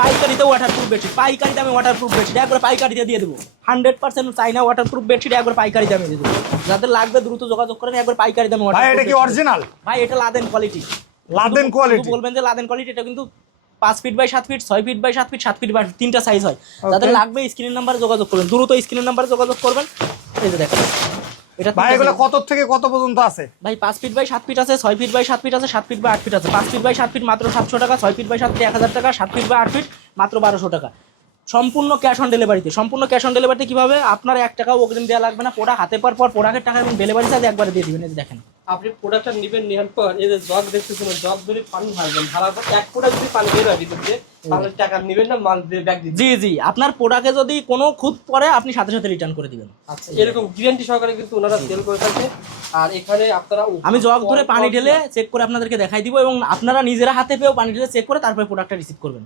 পাইকারিতে waterproof bedsheet, পাইকারি দামে ওয়াটারপ্রুফ বেডশিট একবার পাইকারিতে দিয়ে দেবো। 100% চাইনা ওয়াটারপ্রুফ বেডশিট একবার পাইকারি দামে দিয়ে দেবো। যাদের লাগবে দ্রুত যোগাযোগ করেন, একবার পাইকারি দামে। ভাই এটা কি অরিজিনাল? ভাই এটা লাদেন কোয়ালিটি। লাদেন কোয়ালিটি বলবেন যে লাদেন কোয়ালিটি, এটা কিন্তু 5 feet by 7 feet, 6 feet by 7 feet, 7 feet by 3টা সাইজ হয়। যাদের লাগবে স্ক্রিন নাম্বারে যোগাযোগ করবেন, দ্রুত স্ক্রিন নাম্বারে যোগাযোগ করবেন। এই যে দেখেন এটা ভাই এগুলো কত থেকে কত পর্যন্ত আছে? ভাই 5 ফিট বাই 7 ফিট আছে, 6 ফিট বাই 7 ফিট আছে, 7 ফিট বাই 8 ফিট আছে। 5 ফিট বাই 7 ফিট মাত্র 700 টাকা, 6 ফিট বাই 7 ফিট 1000 টাকা, 7 ফিট বাই 8 ফিট মাত্র 1200 টাকা। সম্পূর্ণ ক্যাশ অন ডেলিভারিতে। সম্পূর্ণ ক্যাশ অন ডেলিভারিতে কিভাবে? আপনার 1 টাকাও অগ্রিম দেওয়া লাগবে না। প্রোডাক্ট হাতে পাওয়ার পর প্রোডাক্টের টাকা এবং ডেলিভারি চার্জ একবারে দিয়ে দিবেন। এই দেখেন আপনি প্রোডাক্টটা নেবেন, নেওয়ার পর এই যে জগ দেখতেছেন, জগ ধরে পানি ঢালবেন, ঢালার পর 1 ফোঁটা যদি পানি বের হয় ভিতর দিয়ে, তাহলে টাকা নেবেন না, মাল দিয়ে ব্যাগ দিবেন। জি জি, আপনার প্রোডাক্টে যদি কোনো খুঁত পড়ে আপনি সাথে সাথে রিটার্ন করে দিবেন। আচ্ছা, এরকম গ্যারান্টি সহকারে কিন্তু ওনারা সেল করে থাকে। আর এখানে আপনারা আমি জগ ধরে পানি ঢেলে চেক করে আপনাদেরকে দেখাই দিব, এবং আপনারা নিজেরা হাতে পেয়েও পানি ঢেলে চেক করে তারপরে প্রোডাক্টটা রিসিভ করবেন।